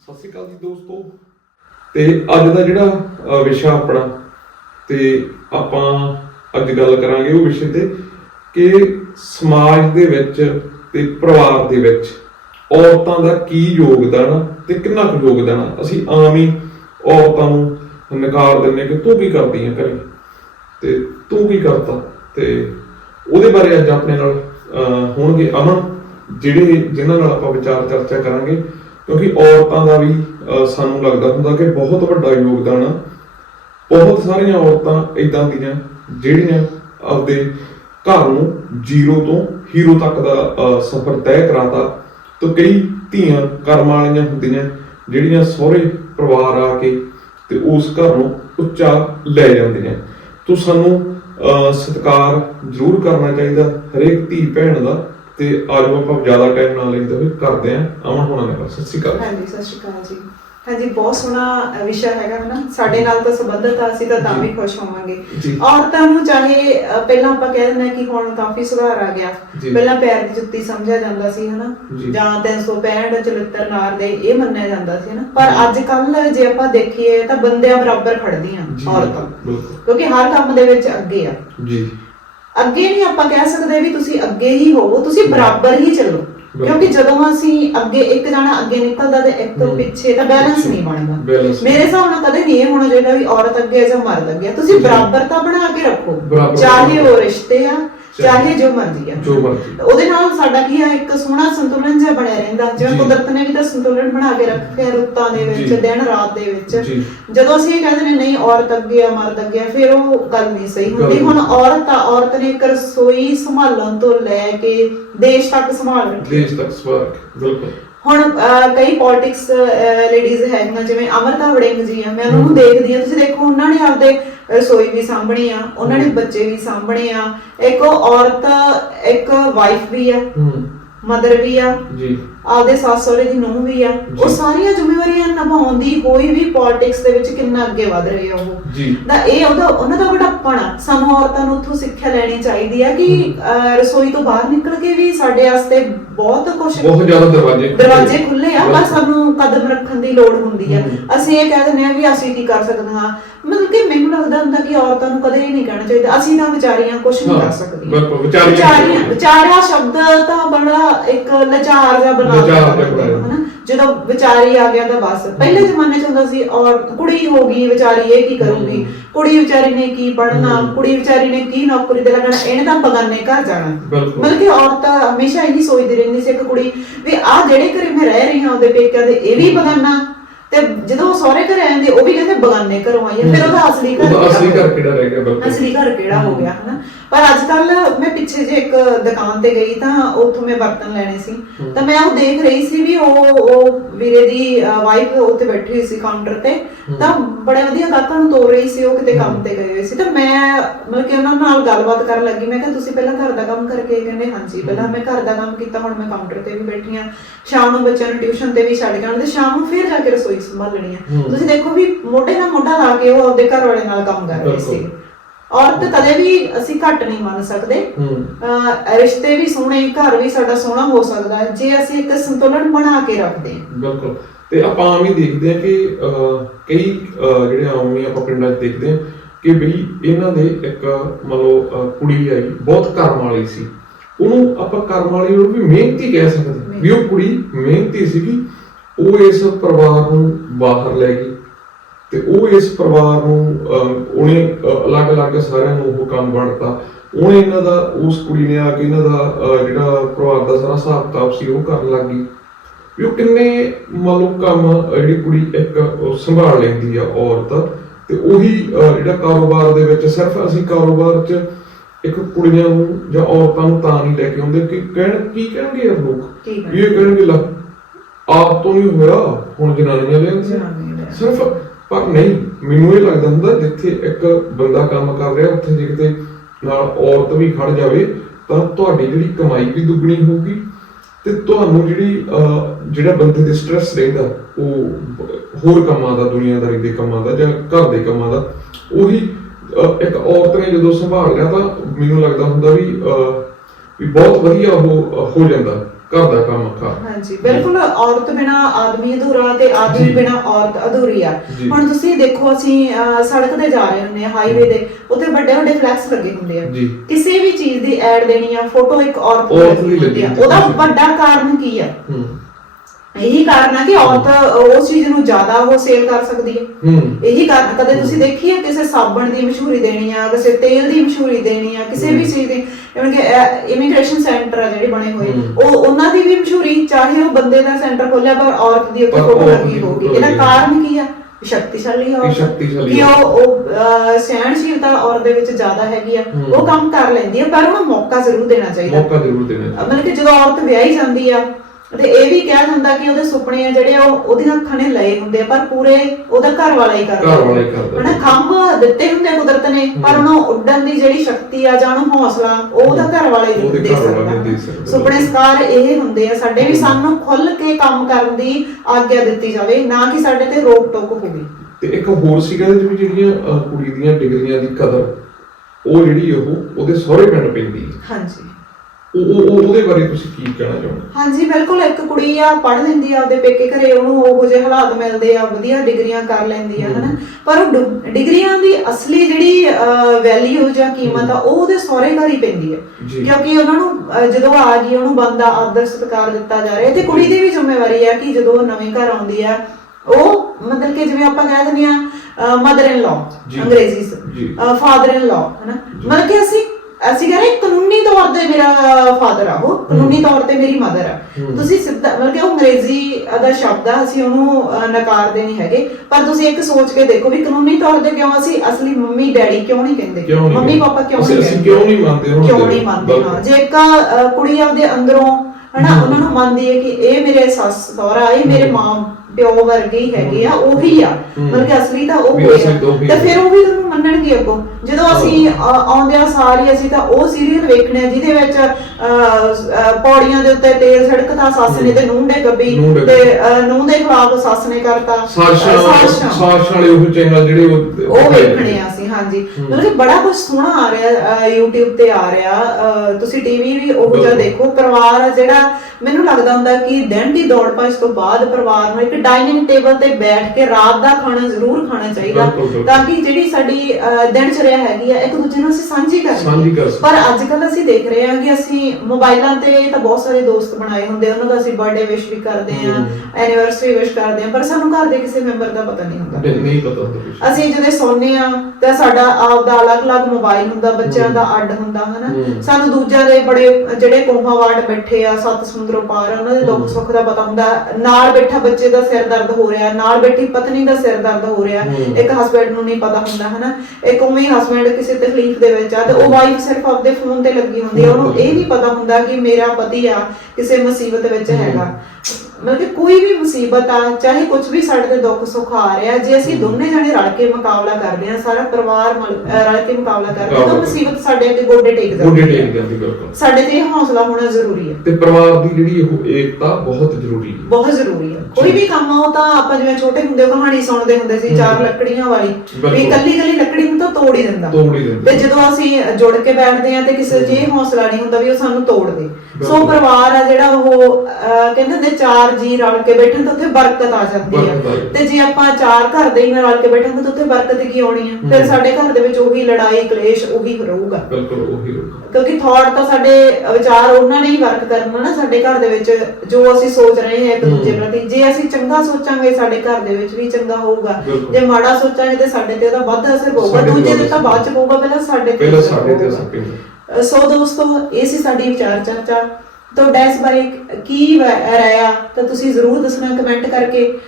ਸਤਿ ਸ਼੍ਰੀ ਅਕਾਲ ਜੀ ਦੋਸਤੋ। ਤੇ ਅੱਜ ਦਾ ਜਿਹੜਾ ਵਿਸ਼ਾ ਆਪਣਾ, ਤੇ ਆਪਾਂ ਅੱਜ ਗੱਲ ਕਰਾਂਗੇ ਉਹ ਵਿਸ਼ੇ ਤੇ ਕਿ ਸਮਾਜ ਦੇ ਵਿੱਚ ਤੇ ਪਰਿਵਾਰ ਦੇ ਵਿੱਚ ਔਰਤਾਂ ਦਾ ਕੀ ਯੋਗਦਾਨ ਤੇ ਕਿੰਨਾ ਕੁ ਯੋਗਦਾਨ ਅਸੀਂ ਆਮ ਹੀ ਔਰਤਾਂ ਨੂੰ ਨਕਾਰ ਦਿੰਦੇ ਕਿ ਤੂੰ ਕੀ ਕਰਦੀ ਹੈ ਘਰੇ? ਤੇ ਤੂੰ ਕੀ ਕਰਦਾ ਤੇ ਉਹਦੇ ਬਾਰੇ ਅੱਜ ਆਪਣੇ ਨਾਲ ਹੋਣਗੇ ਅਮਨ, ਜਿਹੜੇ, ਜਿਨ੍ਹਾਂ ਨਾਲ ਆਪਾਂ ਵਿਚਾਰ ਚਰਚਾ ਕਰਾਂਗੇ। ਕਿਉਂਕਿ ਔਰਤਾਂ ਦਾ ਵੀ ਸਾਨੂੰ ਲੱਗਦਾ ਹੁੰਦਾ ਕਿ ਬਹੁਤ ਵੱਡਾ ਯੋਗਦਾਨ ਆ। ਬਹੁਤ ਸਾਰੀਆਂ ਔਰਤਾਂ ਇਦਾਂ ਦੀਆਂ ਜਿਹੜੀਆਂ ਆਪਦੇ ਘਰ ਨੂੰ ਜ਼ੀਰੋ ਤੋਂ ਹੀਰੋ ਤੱਕ ਦਾ ਸਫ਼ਰ ਤੈਅ ਕਰਾਤਾ ਤੇ ਕਈ ਧੀਆਂ ਕਰਮ ਵਾਲੀਆਂ ਹੁੰਦੀਆਂ ਜਿਹੜੀਆਂ ਸਹੁਰੇ ਪਰਿਵਾਰ ਆ ਕੇ ਤੇ ਉਸ ਘਰ ਨੂੰ ਉੱਚਾ ਲੈ ਜਾਂਦੀਆਂ। ਤੋ ਸਾਨੂੰ ਅਹ, ਸਤਿਕਾਰ ਜ਼ਰੂਰ ਕਰਨਾ ਚਾਹੀਦਾ ਹਰੇਕ ਧੀ ਭੈਣ ਦਾ। ਤੇ ਅੱਜ ਆਪਾਂ ਜ਼ਿਆਦਾ ਟਾਈਮ ਨਾ ਲੈਂਦੇ ਹੋਏ ਕਰਦੇ ਆਂ ਅਮਨ ਹੋਣਾ ਨੇ ਸਤਿ ਸ਼੍ਰੀ ਅਕਾਲ। ਹਾਂਜੀ ਸਤਿ ਸ਼੍ਰੀ ਅਕਾਲ ਜੀ। ਹਾਂਜੀ ਬਹੁਤ ਸੋਹਣਾ ਵਿਸ਼ਾ ਹੈਗਾ ਨਾ ਸਾਡੇ ਨਾਲ ਤਾਂ ਸੰਬੰਧਤ ਆ ਅਸੀਂ ਤਾਂ ਤਾਂ ਵੀ ਖੁਸ਼ ਹੋਵਾਂਗੇ। ਔਰਤਾਂ ਨੂੰ ਚਾਹੇ ਪਹਿਲਾਂ ਆਪਾਂ ਕਹਿ ਦਿੰਦੇ ਕਿ ਹੁਣ ਕਾਫੀ ਸੁਧਾਰ ਆ ਗਿਆ। ਪਹਿਲਾਂ ਪੈਰ ਦੀ ਜੁੱਤੀ ਸਮਝਿਆ ਜਾਂਦਾ ਸੀ ਹਨਾ। ਜੀ। ਜਾਂ 365 ਚਲਿੱਤਰ ਨਾਰ ਦੇ ਇਹ ਮੰਨਿਆ ਜਾਂਦਾ ਸੀ ਹਨਾ। ਪਰ ਅੱਜ ਕੱਲ ਜੇ ਆਪਾਂ ਦੇਖੀਏ ਤਾਂ ਬੰਦਿਆਂ ਬਰਾਬਰ ਖੜਦੀਆਂ ਔਰਤਾਂ। ਕਿਉਂਕਿ ਹਰ ਕੰਮ ਦੇ ਵਿੱਚ ਅੱਗੇ ਆ। ਜੀ। ਅੱਗੇ ਨਹੀਂ ਆਪਾਂ ਕਹਿ ਸਕਦੇ ਵੀ ਤੁਸੀਂ ਅੱਗੇ ਹੀ ਹੋਵੋ ਤੁਸੀਂ ਬਰਾਬਰ ਹੀ ਚੱਲੋ। ਕਿਉਂਕਿ ਜਦੋਂ ਅਸੀਂ ਅੱਗੇ ਇੱਕ ਜਣਾ ਅੱਗੇ ਨਿਕਲਦਾ ਤੇ ਇੱਕ। ਪਿੱਛੇ ਤਾਂ ਬੈਲੈਂਸ ਨਹੀਂ ਬਣਦਾ। ਮੇਰੇ ਹਿਸਾਬ ਨਾਲ ਕਦੇ ਨਹੀਂ ਇਹ ਹੋਣਾ ਚਾਹੀਦਾ ਵੀ ਔਰਤ ਅੱਗੇ ਜਾਂ ਮਰਦ ਅੱਗੇ। ਤੁਸੀਂ। ਬਰਾਬਰਤਾ ਬਣਾ ਕੇ ਰੱਖੋ। ਚਾਹੇ ਉਹ ਰਿਸ਼ਤੇ ਆ ਚਾਹੇ ਜੋ ਮਰਜ਼ੀ ਆ। ਜੋ ਮਰਜ਼ੀ। ਉਹਦੇ ਨਾਲ ਸਾਡਾ ਕੀ ਆ ਇੱਕ ਸੋਹਣਾ ਸੰਤੁਲਨ ਜਿਹਾ ਬਣਿਆ ਰਹਿੰਦਾ। ਜਿਵੇਂ ਜੀ। ਕੁਦਰਤ ਨੇ ਵੀ ਤਾਂ ਸੰਤੁਲਨ ਬਣਾ ਕੇ ਰੱਖਿਆ ਰੁੱਤਾਂ ਦੇ ਵਿੱਚ ਜੀ। ਦਿਨ ਰਾਤ ਦੇ ਵਿੱਚ। ਜੀ। ਜਦੋਂ ਅਸੀਂ ਇਹ ਕਹਿੰਦੇ ਨੇ ਨਹੀਂ ਔਰਤ ਅੱਗੇ ਆ ਮਰਦ ਅੱਗੇ ਆ ਫਿਰ ਉਹ ਗੱਲ ਨਹੀਂ ਸਹੀ ਹੁੰਦੀ। ਹੁਣ ਔਰਤ ਆ ਔਰਤ ਨੇ ਇੱਕ ਰਸੋਈ ਸੰਭਾਲਣ ਤੋਂ ਲੈ ਕੇ ਦੇਸ਼ ਤੱਕ ਸੰਭਾਲ ਰੱਖੀ। ਦੇਸ਼ ਤੱਕ ਸਵਾਰ ਬਿਲਕੁਲ। ਹੁਣ ਅਹ, ਕਈ ਪੋਲਿਟਿਕਸ ਲੇਡੀਜ਼ ਹੈਗੀਆਂ ਜਿਵੇਂ ਅਮਰਤਾ ਵੜਿੰਗ ਜੀ ਆ ਮੈਂ ਉਹਨਾਂ ਨੂੰ ਦੇਖਦੀ ਆ ਤੁਸੀਂ ਦੇਖੋ ਉਹਨਾਂ ਨੇ ਆਪਦੇ ਰਸੋਈ ਵੀ ਸਾਂਭਣੀ ਆ ਉਹਨਾਂ ਨੇ ਬੱਚੇ ਵੀ ਸਾਂਭਣੇ ਆ। ਇੱਕ ਔਰਤ ਇੱਕ ਵਾਈਫ ਵੀ ਆ ਹੂੰ। ਮਦਰ ਵੀ ਆ ਜੀ। ਆਪਦੇ ਸੱਸ ਸਹੁਰੇ ਦੀ ਨੂੰਹ ਵੀ ਆ। ਉਹ। ਸਾਰੀਆਂ ਜ਼ਿੰਮੇਵਾਰੀਆਂ ਨਿਭਾਉਂਦੀ ਹੋਈ ਵੀ ਪੋਲਿਟਿਕਸ ਦੇ ਵਿੱਚ ਕਿੰਨਾ ਅੱਗੇ ਵਧ ਰਹੀ ਆ ਉਹ। ਜੀ। ਦਾ ਇਹ ਉਹਦਾ ਉਹਨਾਂ ਦਾ ਵਡਾਪਣ ਆ। ਸਾਨੂੰ ਔਰਤਾਂ ਨੂੰ ਉੱਥੋਂ ਸਿੱਖਿਆ ਲੈਣੀ ਚਾਹੀਦੀ ਆ ਕਿ ਰਸੋਈ ਤੋਂ ਬਾਹਰ ਨਿਕਲ ਕੇ ਵੀ ਸਾਡੇ ਵਾਸਤੇ ਬਹੁਤ ਕੁਝ ਬਹੁਤ ਜ਼ਿਆਦਾ ਦਰਵਾਜ਼ੇ ਦਰਵਾਜ਼ੇ ਖੁੱਲੇ ਆ ਬਸ ਸਾਨੂੰ ਕਦਮ ਰੱਖਣ ਦੀ ਲੋੜ ਹੁੰਦੀ ਆ। ਅਸੀਂ ਇਹ ਕਹਿ ਦਿੰਦੇ ਆ ਵੀ ਅਸੀਂ ਕੀ ਕਰ ਸਕਦੇ ਹਾਂ। ਮਤਲਬ ਕਿ ਮੈਨੂੰ ਲੱਗਦਾ ਹੁੰਦਾ ਕਿ ਔਰਤਾਂ ਨੂੰ ਕਦੇ ਨਹੀਂ ਕਹਿਣਾ ਚਾਹੀਦਾ। ਅਸੀਂ ਤਾਂ ਵਿਚਾਰੀਆਂ ਕੁਝ ਨਹੀਂ ਹਾਂ, ਕਰ ਸਕਦੀਆਂ ਬਿਲਕੁਲ, ਵਿਚਾਰੀਆਂ ਵਿਚਾਰੀਆਂ ਵਿਚਾਰਿਆ ਸ਼ਬਦ ਤਾਂ ਬੜਾ ਇੱਕ ਲਾਚਾਰ ਜਿਹਾ ਬਣਾ ਦਿੱਤਾ। ਹਨਾ? ਜਦੋਂ ਵਿਚਾਰੀ ਆ ਗਿਆ ਤਾਂ ਬਸ। ਪਹਿਲੇ ਜ਼ਮਾਨੇ ਚ ਹੁੰਦਾ ਸੀ ਔਰ ਕੁੜੀ ਹੋ ਗਈ ਵਿਚਾਰੀ ਇਹ ਕੀ ਕਰੂਗੀ। ਕੁੜੀ ਵਿਚਾਰੀ ਨੇ ਕੀ ਪੜ੍ਹਨਾ? ਹਮ। ਕੁੜੀ ਵਿਚਾਰੀ ਨੇ ਕੀ ਨੌਕਰੀ ਤੇ ਲੱਗਣਾ? ਇਹਨੇ ਤਾਂ ਬਗਾਨੇ ਘਰ ਜਾਣਾ। ਮਤਲਬ ਕਿ ਔਰਤ ਹਮੇਸ਼ਾ ਇਹੀ ਸੋਚਦੀ ਰਹਿੰਦੀ ਸੀ ਇੱਕ ਕੁੜੀ ਵੀ ਆਹ ਜਿਹੜੇ ਘਰੇ ਮੈਂ ਰਹਿ ਰਹੀ ਹਾਂ ਉਹਦੇ ਪੇਕਿਆਂ ਦੇ ਇਹ ਵੀ ਬਗਾਨਾ। ਤੇ ਜਦੋਂ ਉਹ ਸਹੁਰੇ ਘਰੇ ਆਉਂਦੇ ਉਹ ਵੀ ਕਹਿੰਦੇ ਬਗਾਨੇ ਘਰੋਂ ਆਈ ਹੈ ਫਿਰ ਉਹਦਾ ਅਸਲੀ ਘਰ ਉਹਦਾ ਅਸਲੀ ਕਿਹੜਾ ਘਰ ਕਿਹੜਾ ਰਹਿ ਗਿਆ ਬਿਲਕੁਲ ਅਸਲੀ ਘਰ ਕਿਹੜਾ ਹੋ ਗਿਆ ਹਨਾ? ਪਰ ਅੱਜ ਕੱਲ ਮੈਂ ਪਿੱਛੇ ਜੇ ਇੱਕ ਦੁਕਾਨ ਤੇ ਗਈ ਤਾਂ ਉੱਥੋਂ ਮੈਂ ਬਰਤਨ ਲੈਣੇ ਸੀ। ਤਾਂ ਮੈਂ ਉਹ ਦੇਖ ਰਹੀ ਸੀ ਵੀ ਉਹ ਉਹ ਵੀਰੇ ਦੀ ਵਾਈਫ ਉੱਥੇ ਬੈਠੀ ਹੋਈ ਸੀ ਕਾਊਂਟਰ ਤੇ। ਤਾਂ ਬੜੇ ਵਧੀਆ ਗਾਹਕਾਂ ਨੂੰ ਤੋਰ ਰਹੀ ਸੀ ਉਹ ਕਿਤੇ ਕੰਮ ਤੇ ਗਏ ਹੋਏ ਸੀ। ਤਾਂ ਮੈਂ ਮਤਲਬ ਕਿ ਉਹਨਾਂ ਨਾਲ ਗੱਲਬਾਤ ਕਰਨ ਲੱਗੀ। ਮੈਂ ਕਿਹਾ ਤੁਸੀਂ ਪਹਿਲਾਂ ਘਰ ਦਾ ਕੰਮ ਕਰਕੇ ਕਹਿੰਦੇ ਹਾਂਜੀ ਪਹਿਲਾਂ ਮੈਂ ਘਰ ਦਾ ਕੰਮ ਕੀਤਾ ਹੁਣ ਮੈਂ ਕਾਊਂਟਰ ਤੇ ਵੀ ਬੈਠੀ ਆ। ਸ਼ਾਮ ਨੂੰ ਬੱਚਿਆਂ ਨੂੰ ਟਿਊਸ਼ਨ ਤੇ ਵੀ ਛੱਡ ਕੇ ਆਉਣਾ ਤੇ ਸ਼ਾਮ ਨੂੰ ਫਿਰ ਜਾ ਕੇ ਰਸੋਈ ਸੰਭਾਲਣੀ ਆ। ਹਮ। ਤੁਸੀਂ ਦੇਖੋ ਵੀ ਮੋਢੇ ਨਾਲ ਮੋਢਾ ਲਾ ਕੇ ਉਹ ਆਪਦੇ ਘਰ ਵਾਲੇ ਨਾਲ ਕੰਮ ਕਰ ਰਹੇ ਬਿਲਕੁਲ। ਸੀ। ਔਰਤ ਕਦੇ ਵੀ ਅਸੀਂ ਘੱਟ ਨਹੀਂ ਮੰਨ ਸਕਦੇ। ਹੂੰ। ਅਹ ਰਿਸ਼ਤੇ ਵੀ ਸੋਹਣੇ ਘਰ ਵੀ ਸਾਡਾ ਸੋਹਣਾ ਹੋ ਸਕਦਾ ਹੈ। ਜੇ ਅਸੀਂ ਇੱਕ ਸੰਤੁਲਨ ਬਣਾ ਕੇ ਰੱਖਦੇ ਹਾਂ। ਬਿਲਕੁਲ। ਤੇ ਆਪਾਂ ਆਮ ਹੀ ਦੇਖਦੇ ਹਾਂ ਕਿ ਅਹ, ਕਈ ਅਹ, ਜਿਹੜੇ ਆਮ ਹੀ ਆਪਾਂ ਪਿੰਡਾਂ 'ਚ ਦੇਖਦੇ ਹਾਂ ਕਿ ਬਈ ਇਹਨਾਂ ਦੇ ਇੱਕ ਮੰਨ ਲਓ ਅਹ, ਕੁੜੀ ਆਈ ਬਹੁਤ ਕਰਮ ਵਾਲੀ ਸੀ। ਉਹਨੂੰ ਆਪਾਂ ਕਰਮ ਵਾਲੀ ਨੂੰ ਵੀ ਮਿਹਨਤੀ ਕਹਿ ਸਕਦੇ ਹਾਂ। ਵੀ ਉਹ ਕੁੜੀ ਮਿਹਨਤੀ ਸੀਗੀ। ਉਹ ਇਸ ਪਰਿਵਾਰ ਨੂੰ ਬਾਹਰ ਲੈ ਗਈ ਤੇ ਉਹ ਇਸ ਪਰਿਵਾਰ ਨੂੰ ਉਹਨੇ ਅਲੱਗ-ਅਲੱਗ ਸਾਰਿਆਂ ਨੂੰ ਉਹ ਕੰਮ ਵੰਡਤਾ। ਉਹਨੇ ਇਹਨਾਂ ਦਾ ਉਸ ਕੁੜੀ ਨੇ ਆ ਕੇ ਇਹਨਾਂ ਦਾ ਜਿਹੜਾ ਪਰਿਵਾਰ ਦਾ ਸਾਰਾ ਹਿਸਾਬ ਕਿਤਾਬ ਸੀ ਉਹ ਕਰਨ ਲੱਗ ਗਈ। ਵੀ ਉਹ ਕਿੰਨੇ ਮੰਨ ਲਓ ਕੰਮ ਜਿਹੜੀ ਕੁੜੀ ਇੱਕ ਸੰਭਾਲ ਲੈਂਦੀ ਆ ਔਰਤ ਤੇ ਉਹੀ ਜਿਹੜਾ ਕਾਰੋਬਾਰ ਦੇ ਵਿੱਚ ਸਿਰਫ ਅਸੀਂ ਕਾਰੋਬਾਰ 'ਚ ਇੱਕ ਕੁੜੀਆਂ ਨੂੰ ਜਾਂ ਔਰਤਾਂ ਨੂੰ ਤਾਂ ਨਹੀਂ ਲੈ ਕੇ ਆਉਂਦੇ ਕਿ ਕਹਿਣ ਕੀ ਕਹਿਣਗੇ ਲੋਕ? ਇਹ ਕਹਿਣਗੇ? ਆਪ ਤੋਂ ਨਹੀਂ ਹੋਇਆ ਹੁਣ ਜਨਾਨੀਆਂ ਲੈ ਆਉਂਦੀਆਂ। ਸਿਰਫ ਪਰ ਨਹੀਂ ਮੈਨੂੰ ਇਹ ਲੱਗਦਾ ਹੁੰਦਾ ਜਿੱਥੇ ਇੱਕ ਬੰਦਾ ਕੰਮ ਕਰ ਰਿਹਾ ਉੱਥੇ ਜੇ ਕਿਤੇ ਨਾਲ ਔਰਤ ਵੀ ਖੜ ਜਾਵੇ ਤਾਂ ਤੁਹਾਡੀ ਜਿਹੜੀ ਕਮਾਈ ਵੀ ਦੁੱਗਣੀ ਹੋਊਗੀ। ਤੇ ਤੁਹਾਨੂੰ ਜਿਹੜੀ ਜਿਹੜਾ ਬੰਦੇ ਦੇ ਸਟ੍ਰੈਸ ਰਹਿੰਦਾ ਉਹ ਹੋਰ ਕੰਮਾਂ ਦਾ ਦੁਨੀਆਦਾਰੀ ਦੇ ਕੰਮਾਂ ਦਾ ਜਾਂ ਘਰ ਦੇ ਕੰਮਾਂ ਦਾ ਉਹੀ ਇੱਕ ਔਰਤ ਨੇ ਜਦੋਂ ਸੰਭਾਲ ਲਿਆ ਤਾਂ ਮੈਨੂੰ ਲੱਗਦਾ ਹੁੰਦਾ ਵੀ ਵੀ ਬਹੁਤ ਵਧੀਆ ਉਹ ਹੋ ਜਾਂਦਾ। ਘਰ ਦਾ ਕੰਮ ਔਖਾ ਹਾਂਜੀ ਬਿਲਕੁਲ ਔਰਤ ਬਿਨਾ ਆਦਮੀ ਅਧੂਰਾ ਤੇ ਆਦਮੀ। ਬਿਨਾ ਔਰਤ ਅਧੂਰੀ ਆ। ਹੁਣ ਤੁਸੀਂ ਦੇਖੋ ਅਸੀਂ ਸੜਕ ਤੇ ਜਾ ਰਹੇ ਹੁੰਦੇ ਆ ਹਾਈਵੇ ਦੇ ਉੱਥੇ ਵੱਡੇ ਵੱਡੇ ਫਲੈਕਸ ਲੱਗੇ ਹੁੰਦੇ ਆ। ਕਿਸੇ ਵੀ ਚੀਜ਼ ਦੀ ਐਡ ਦੇਣੀ ਆ ਫੋਟੋ ਇੱਕ ਔਰਤ ਦੀ ਹੁੰਦੀ ਆ। ਹੁੰਦੀ ਆ। ਉਹਦਾ ਵੱਡਾ ਕਾਰਨ ਕੀ ਆ? ਹੂੰ। ਇਹੀ ਕਾਰਨ ਆ ਕਿ ਔਰਤ ਉਸ ਚੀਜ਼ ਨੂੰ ਜ਼ਿਆਦਾ ਉਹ ਸੇਲ ਕਰ ਸਕਦੀ ਹੈ। ਹੂੰ। ਇਹੀ ਕਾਰਨ ਕਦੇ ਤੁਸੀਂ ਦੇਖੀ ਹੈ ਕਿਸੇ ਸਾਬਣ ਦੀ ਮਸ਼ਹੂਰੀ ਦੇਣੀ ਆ ਕਿਸੇ ਤੇਲ ਦੀ ਮਸ਼ਹੂਰੀ ਦੇਣੀ ਆ ਕਿਸੇ ਵੀ ਚੀਜ਼ ਦੀ ਜਿਵੇਂ ਕਿ ਇਮੀਗ੍ਰੇਸ਼ਨ ਸੈਂਟਰ ਆ ਜਿਹੜੇ ਬਣੇ ਹੋਏ। ਉਹ ਉਹਨਾਂ ਦੀ ਵੀ ਮਸ਼ਹੂਰੀ ਚਾਹੇ ਉਹ ਬੰਦੇ ਦਾ ਸੈਂਟਰ ਖੋਲਿਆ ਪਰ ਔਰਤ ਦੀ ਉੱਤੇ ਪਰ ਫੋਟੋ ਔਰਤ ਲੱਗੀ ਦੀ ਹੋਊਗੀ। photo ਇਹਦਾ ਲੱਗੀ। ਕਾਰਨ ਕੀ ਆ? ਸ਼ਕਤੀਸ਼ਾਲੀ ਇਹ ਔਰਤ। ਸ਼ਕਤੀਸ਼ਾਲੀ ਕਿ ਉਹ ਉਹ ਅਹ, ਸਹਿਣਸ਼ੀਲਤਾ ਔਰਤ ਦੇ ਵਿੱਚ ਜ਼ਿਆਦਾ ਹੈਗੀ ਆ। ਉਹ ਕੰਮ ਕਰ ਲੈਂਦੀ ਆ ਪਰ ਉਹਨੂੰ ਮੌਕਾ ਜ਼ਰੂਰ ਦੇਣਾ ਚਾਹੀਦਾ। ਮੌਕਾ ਜ਼ਰੂਰ ਦੇਣਾ ਚਾਹੀਦਾ। ਮਤਲਬ ਕਿ ਜਦੋਂ ਔਰਤ ਵਿਆਹੀ ਜਾਂਦੀ ਆ ਤੇ ਇਹ ਵੀ ਕਿਹਾ ਜਾਂਦਾ ਕਿ ਉਹਦੇ ਸੁਪਨੇ ਆ ਜਿਹੜੇ ਉਹ ਉਹਦੀਆਂ ਅੱਖਾਂ ਨੇ ਲਏ ਹੁੰਦੇ ਆ ਪਰ ਪੂਰੇ ਉਹਦਾ ਘਰ ਵਾਲਾ ਹੀ ਕਰਦਾ ਘਰ ਵਾਲਾ ਹੀ ਕਰਦਾ। ਹਨਾ ਖੰਭ ਦਿੱਤੇ ਹੁੰਦੇ ਆ ਕੁਦਰਤ ਨੇ ਪਰ ਉਹਨੂੰ ਉੱਡਣ ਦੀ ਜਿਹੜੀ ਸ਼ਕਤੀ ਆ ਜਾਂ ਉਹਨੂੰ ਹੌਸਲਾ ਉਹ ਉਹਦਾ ਘਰ ਵਾਲਾ ਹੀ ਉਹਦੇ ਦੇ ਘਰ ਵਾਲਾ ਸਕਦਾ। ਹੀ ਦੇ ਸਕਦਾ। ਸੁਪਨੇ ਸਕਾਰ ਇਹ ਹੁੰਦੇ ਆ ਸਾਡੇ ਵੀ ਸਾਨੂੰ ਖੁੱਲ ਕੇ ਕੰਮ ਕਰਨ ਦੀ ਆਗਿਆ ਦਿੱਤੀ ਜਾਵੇ ਨਾ ਕਿ ਸਾਡੇ ਤੇ ਰੋਕ ਟੋਕ ਹੋਵੇ। ਤੇ ਇੱਕ ਹੋਰ ਸੀਗਾ ਇਹਦੇ ਵਿੱਚ ਜਿਹੜੀਆਂ ਅਹ, ਕੁੜੀ ਦੀਆਂ ਡਿਗਰੀਆਂ ਦੀ ਕਦਰ ਉਹ ਜਿਹੜੀ ਉਹ ਉਹਦੇ ਸਹੁਰੇ ਪਿੰਡ ਪੈਂਦੀ। ਹੈ ਹਾਂਜੀ। ਉਹ ਉਹ- ਉਹ- ਉਹਦੇ ਬਾਰੇ ਤੁਸੀਂ ਕੀ ਕਹਿਣਾ ਚਾਹੁੰਦੇ ਹਾਂਜੀ ਬਿਲਕੁਲ। ਇੱਕ ਕੁੜੀ ਆ ਪੜ੍ਹ ਲੈਂਦੀ ਆ ਆਪਦੇ ਪੇਕੇ ਘਰੇ ਉਹਨੂੰ ਉਹੋ ਜਿਹੇ ਹਾਲਾਤ ਮਿਲਦੇ ਆ ਵਧੀਆ ਡਿਗਰੀਆਂ ਕਰ ਲੈਂਦੀ ਆ ਹਨਾ? ਪਰ ਉਹ ਡਿ- ਡਿਗਰੀਆਂ ਦੀ ਅਸਲੀ ਜਿਹੜੀ ਵੈਲਿਊ ਜਾਂ ਕੀਮਤ ਆ ਉਹ ਉਹਦੇ ਸਹੁਰੇ ਘਰ ਹੀ ਪੈਂਦੀ ਜੀ। ਕਿਉਂਕਿ ਉਹਨਾਂ ਨੂੰ ਅਹ, ਜਦੋਂ ਆ ਗਈ ਉਹਨੂੰ ਬੰਦਾ ਆਦਰ ਸਤਿਕਾਰ ਦਿੱਤਾ ਜਾ ਰਿਹਾ। ਤੇ ਕੁੜੀ ਦੀ ਵੀ ਜ਼ਿੰਮੇਵਾਰੀ ਆ ਕਿ ਜਦੋਂ ਉਹ ਨਵੇਂ ਘਰ ਆਉਂਦੀ ਆ ਉਹ ਮਤਲਬ ਕਿ ਜਿਵੇਂ ਆਪਾਂ ਕਹਿ ਦਿੰਦੇ ਆ ਮਦਰ ਇਨ ਲਾ ਜੀ। ਅੰਗਰੇਜ਼ੀ ਜੀ। ਚ ਫਾਦਰ ਇਨ ਲਾ ਹਨਾ? ਮਤਲਬ ਕਿ ਅਸੀਂ ਅਸੀਂ ਕਹਿੰਦੇ ਕਾਨੂੰਨੀ ਤੌਰ ਤੇ ਮੇਰਾ ਫਾਦਰ ਆ ਉਹ ਕਾਨੂੰਨੀ ਤੌਰ ਤੇ ਮੇਰੀ ਮਦਰ ਆ। ਤੁਸੀਂ ਸਿੱਧਾ ਮਤਲਬ ਕਿ ਉਹ ਅੰਗਰੇਜ਼ੀ ਦਾ ਸ਼ਬਦ ਆ ਅਸੀਂ ਉਹਨੂੰ ਅਹ, ਨਕਾਰਦੇ ਨਹੀਂ ਹੈਗੇ ਪਰ ਤੁਸੀਂ ਇੱਕ ਸੋਚ ਕੇ ਦੇਖੋ ਵੀ ਕਾਨੂੰਨੀ ਤੌਰ ਤੇ ਕਿਉਂ ਅਸੀਂ ਅਸਲੀ ਮੰਮੀ ਡੈਡੀ ਕਿਉਂ ਨਹੀਂ ਕਹਿੰਦੇ ਕਿਉਂ ਨਹੀਂ ਮੰਮੀ ਪਾਪਾ ਕਿਉਂ ਅਸੀਂ- ਨਹੀਂ ਅਸੀਂ? ਕਿਉਂ ਨਹੀਂ ਮੰਨਦੇ ਉਹਨਾਂ ਕਿਉਂ ਦੇ? ਨਹੀਂ ਮੰਨਦੇ। ਹਾਂ ਜੇ ਇੱਕ ਅਹ, ਕੁੜੀ ਆਪਦੇ ਅੰਦਰੋਂ ਹਨਾ ਉਹਨਾਂ ਨੂੰ ਮੰਨਦੀ ਹੈ ਕਿ ਇਹ ਮੇਰੇ ਸੱਸ ਸਹੁਰਾ ਇਹ ਮੇਰੇ ਮਾਂ ਪਿਓ ਵਰਗੇ ਹੀ ਹੈਗੇ ਆ ਉਹੀ ਆ। ਹਮ। ਮਤਲਬ ਕਿ ਅਸਲੀ ਤਾਂ ਉਹ ਤਾਂ ਆ। ਤੇ। ਫਿਰ ਉਹ ਵੀ ਤੁਹਾਨੂੰ ਮੰਨਣਗੇ ਅੱਗੋਂ। ਜਦੋਂ ਅਸੀਂ ਆਉਂਦਿਆਂ ਸਾਰੀ ਅਸੀਂ ਤਾਂ ਉਹ ਸੀਰੀਅਲ ਵੇਖਣੇ ਆ ਜਿਹਦੇ ਵਿੱਚ ਪੌੜੀਆਂ ਦੇ ਉੱਤੇ ਤੇਲ ਛੜਕਦਾ ਸੱਸ ਨੇ ਤੇ ਨੂੰਹ ਨੇ ਗੱਬੀ ਤੇ ਨੂੰਹ ਦੇ ਖਿਲਾਫ ਸੱਸ ਨੇ ਕਰਤਾ। ਸਾਸ਼ਾ ਵਾਲੇ ਉਹ ਚੈਨਲ ਜਿਹੜੇ ਉਹ ਵੇਖਣੇ ਆ ਅਸੀਂ ਹਾਂਜੀ। ਮਤਲਬ ਬੜਾ ਕੁਝ ਸੋਹਣਾ ਆ ਰਿਹਾ YouTube ਤੇ ਆ ਰਿਹਾ। ਤੁਸੀਂ ਟੀਵੀ ਵੀ ਉਹ ਜਿਹਾ। ਦੇਖੋ ਪਰਿਵਾਰ ਜਿਹੜਾ ਮੈਨੂੰ ਲੱਗਦਾ ਹੁੰਦਾ ਕਿ ਦਿਨ ਦੀ ਦੌੜ ਭੱਜ ਤੋਂ ਬਾਅਦ ਪਰਿਵਾਰ ਨੂੰ ਇੱਕ ਡਾਈਨਿੰਗ ਟੇਬਲ ਤੇ ਬੈਠ ਕੇ ਰਾਤ ਦਾ ਖਾਣਾ ਜ਼ਰੂਰ ਖਾਣਾ ਚਾਹੀਦਾ। ਤਾਂ ਕਿ ਜਿਹੜੀ ਸਾਡੀ ਅਹ, ਦਿਨਚਰਿਆ ਹੈਗੀ ਆ ਇੱਕ ਦੂਜੇ ਨੂੰ ਅਸੀਂ ਸਾਂਝੀ ਕਰ ਸਕੀਏ। ਪਰ ਅੱਜ ਕੱਲ ਅਸੀਂ ਦੇਖ ਰਹੇ ਹਾਂ ਕਿ ਅਸੀਂ ਮੋਬਾਈਲਾਂ ਤੇ ਤਾਂ ਬਹੁਤ ਸਾਰੇ ਦੋਸਤ ਬਣਾਏ ਹੁੰਦੇ ਉਹਨਾਂ ਦਾ ਅਸੀਂ ਬਰਥਡੇ ਵਿਸ਼ ਵੀ ਕਰਦੇ ਆ। ਐਨੀਵਰਸਰੀ ਵਿਸ਼ ਕਰਦੇ ਆ ਪਰ ਸਾਨੂੰ ਘਰ ਦੇ ਕਿਸੇ ਮੈਂਬਰ ਦਾ ਪਤਾ ਨਹੀਂ ਹੁੰਦਾ ਨਹੀਂ ਪਤਾ ਅਸੀਂ ਜਦੋਂ ਸੌਂਦੇ ਆ ਤਾਂ ਸਾਡਾ ਆਪਦਾ ਅਲੱਗ-ਅਲੱਗ ਮੋਬਾਈਲ ਹੁੰਦਾ ਬੱਚਿਆਂ ਦਾ ਅੱਡ ਹੁੰਦਾ ਹਨਾ। ਸਾਨੂੰ ਦੂਜਿਆਂ ਦੇ ਬੜੇ ਜਿਹੜੇ ਕੋਹਾਂ ਵਾਰਡ ਬੈਠੇ ਆ ਸੱਤ ਸਮੁੰਦਰੋਂ ਪਾਰ ਉਹਨਾਂ ਦੇ ਦੁੱਖ ਸੁੱਖ ਦਾ ਪਤਾ ਹੁੰਦਾ ਨਾਲ ਬੈਠਾ ਬੱਚੇ ਦਾ ਸਿਰ ਦਰਦ ਹੋ ਰਿਹਾ ਨਾਲ ਬੈਠੀ ਪਤਨੀ ਦਾ ਸਿਰ ਦਰਦ ਹੋ ਰਿਹਾ। ਇੱਕ ਹਸਬੰਡ ਨੂੰ ਨਹੀਂ ਪਤਾ ਹੁੰਦਾ ਹਨਾ? ਇੱਕ ਉਵੇਂ ਹਸਬੰਡ ਕਿਸੇ ਤਕਲੀਫ ਦੇ ਵਿੱਚ ਆ ਤੇ ਉਹ ਵਾਈਫ ਸਿਰਫ ਆਪਦੇ ਫੋਨ ਤੇ ਲੱਗੀ ਹੁੰਦੀ ਆ ਉਹਨੂੰ ਇਹ ਨਹੀਂ ਪਤਾ ਹੁੰਦਾ ਕਿ ਮੇਰਾ ਪਤੀ ਆ ਕਿਸੇ ਮੁਸੀਬਤ ਵਿੱਚ ਹੈਗਾ। ਮਤਲਬ ਕਿ ਕੋਈ ਵੀ ਮੁਸੀਬਤ ਆ ਚਾਹੇ ਕੁਝ ਵੀ ਸਾਡੇ ਤੇ ਦੁੱਖ ਸੁੱਖ ਆ ਰਿਹਾ ਜੇ ਅਸੀਂ ਦੋਨੇ ਜਣੇ ਰਲ ਕੇ ਮੁਕਾਬਲਾ ਕਰਦੇ ਆ ਸਾਰਾ ਪਰਿਵਾਰ ਮਲ- ਅਹ ਰਲ ਕੇ ਮੁਕਾਬਲਾ ਕਰਦਾ ਤਾਂ। ਮੁਸੀਬਤ ਸਾਡੇ ਅੱਗੇ ਗੋਡੇ ਟੇਕ ਗੋਡੇ ਜਾਂਦੀ ਟੇਕ ਹੈ ਜਾਂਦੀ ਬਿਲਕੁਲ। ਸਾਡੇ ਤੇ ਇਹ ਹੌਸਲਾ ਹੋਣਾ ਜ਼ਰੂਰੀ ਹੈ। ਤੇ ਪਰਿਵਾਰ ਦੀ ਜਿਹੜੀ ਉਹ ਏਕਤਾ ਬਹੁਤ ਜ਼ਰੂਰੀ ਹੈ। ਬਹੁਤ ਜ਼ਰੂਰੀ ਹੈ। ਕੋਈ ਵੀ ਕੰਮ ਆ ਉਹ ਤਾਂ ਆਪਾਂ ਜਿਵੇਂ ਛੋਟੇ ਹੁੰਦੇ ਕਹਾਣੀ ਸੁਣਦੇ ਹੁੰਦੇ ਸੀ ਚਾਰ ਲੱਕੜੀਆਂ ਵਾਲੀ ਵੀ ਬਿਲਕੁਲ। ਕੱਲੀ ਕੱਲੀ ਲੱਕੜੀ ਨੂੰ ਤਾਂ ਤੋੜ ਹੀ ਦਿੰਦਾ। ਤੇ ਜਦੋਂ ਅਸੀਂ ਜੁੜ ਕੇ ਬੈਠਦੇ ਆ ਤੇ ਕਿਸੇ 'ਚ ਇਹ ਹੌਸਲਾ ਨਹੀਂ ਹੁੰਦਾ ਵੀ ਉਹ ਸਾਨੂੰ ਤੋੜ ਦੇ ਸੋ ਬਿਲਕੁਲ। ਪਰਿਵਾਰ ਆ ਜਿਹੜਾ ਉਹ ਅਹ, ਕਹਿੰਦੇ ਹੁੰਦੇ ਚਾਰ ਜੀ ਰਲ ਕੇ ਬੈਠਣ ਤਾਂ ਉੱਥੇ ਬਰਕਤ ਆ ਜਾਂਦੀ ਬਰਕਤ ਆ ਜਾਂਦੀ। ਤੇ ਜੇ ਆਪਾਂ ਚਾਰ ਘਰ ਦੇ ਹੀ ਨਾਲ ਰਲ ਕੇ ਬੈਠਾਂਗੇ ਤਾਂ ਉੱਥੇ ਬਰਕਤ ਕੀ ਆਉਣੀ ਆ ਫਿਰ ਸਾਡੇ ਘਰ ਦੇ ਵਿੱਚ ਉਹੀ ਲੜਾਈ ਕਲੇਸ਼ ਉਹੀ ਰਹੂਗਾ ਬਿਲਕੁਲ ਉਹੀ ਹੋਊਗਾ। ਕਿਉਂਕਿ ਥਾਟ ਤਾਂ ਸਾਡੇ ਵਿਚਾਰ ਉਹਨਾਂ ਨੇ ਹੀ ਵਰਕ ਕਰਨਾ ਨਾ ਸਾਡੇ ਘਰ ਦੇ ਵਿੱਚ ਜੋ ਅਸੀਂ ਸੋਚ ਰਹੇ ਹਾਂ ਇੱਕ ਦੂਜੇ। ਪ੍ਰਤੀ ਜੇ ਅਸੀਂ ਚੰਗਾ ਸੋਚਾਂਗੇ ਸਾਡੇ ਘਰ ਦੇ ਵਿੱਚ ਵੀ ਚੰਗਾ ਹੋਊਗਾ ਬਿਲਕੁਲ। ਜੇ ਮਾੜਾ ਸੋਚਾਂਗੇ ਤੇ ਸਾਡੇ ਤੇ ਉਹਦਾ ਵੱਧ ਅਸਰ ਪਊਗਾ ਸਾਡੇ ਤੇ ਦੂਜੇ ਤੇ ਵੱਧ ਤਾਂ ਬਾਅਦ ਚ ਪਊਗਾ ਪਹਿਲਾਂ ਸਾਡੇ ਤੇ ਪਹਿਲਾਂ ਸਾਡੇ ਤੇ। ਅਸਰ ਪੈਂਦਾ। ਅ, ਸੋ ਦੋਸਤੋ ਇਹ ਸੀ ਸਾਡੀ ਵਿਚਾਰ ਚਰਚਾ। ਤੁਹਾਡਾ ਇਸ ਬਾਰੇ ਕੀ ਵ- ਰਾਏ ਆ ਤਾਂ ਤੁਸੀਂ ਜ਼ਰੂਰ ਦੱਸਣਾ ਕਮੈਂਟ ਕਰਕੇ।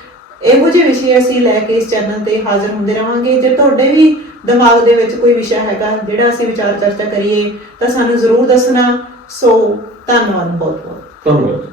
ਇਹੋ ਜਿਹੇ ਵਿਸ਼ੇ ਅਸੀਂ ਲੈ ਕੇ ਇਸ ਚੈਨਲ ਤੇ ਹਾਜ਼ਰ ਹੁੰਦੇ ਰਵਾਂਗੇ ਜੇ ਤੁਹਾਡੇ ਵੀ ਦਿਮਾਗ ਦੇ ਵਿੱਚ ਕੋਈ ਵਿਸ਼ਾ ਹੈਗਾ ਜਿਹੜਾ ਅਸੀਂ ਵਿਚਾਰ ਚਰਚਾ ਕਰੀਏ ਤਾਂ ਸਾਨੂੰ ਜ਼ਰੂਰ ਦੱਸਣਾ। ਸੋ ਧੰਨਵਾਦ ਬਹੁਤ ਬਹੁਤ ਧੰਨਵਾਦ।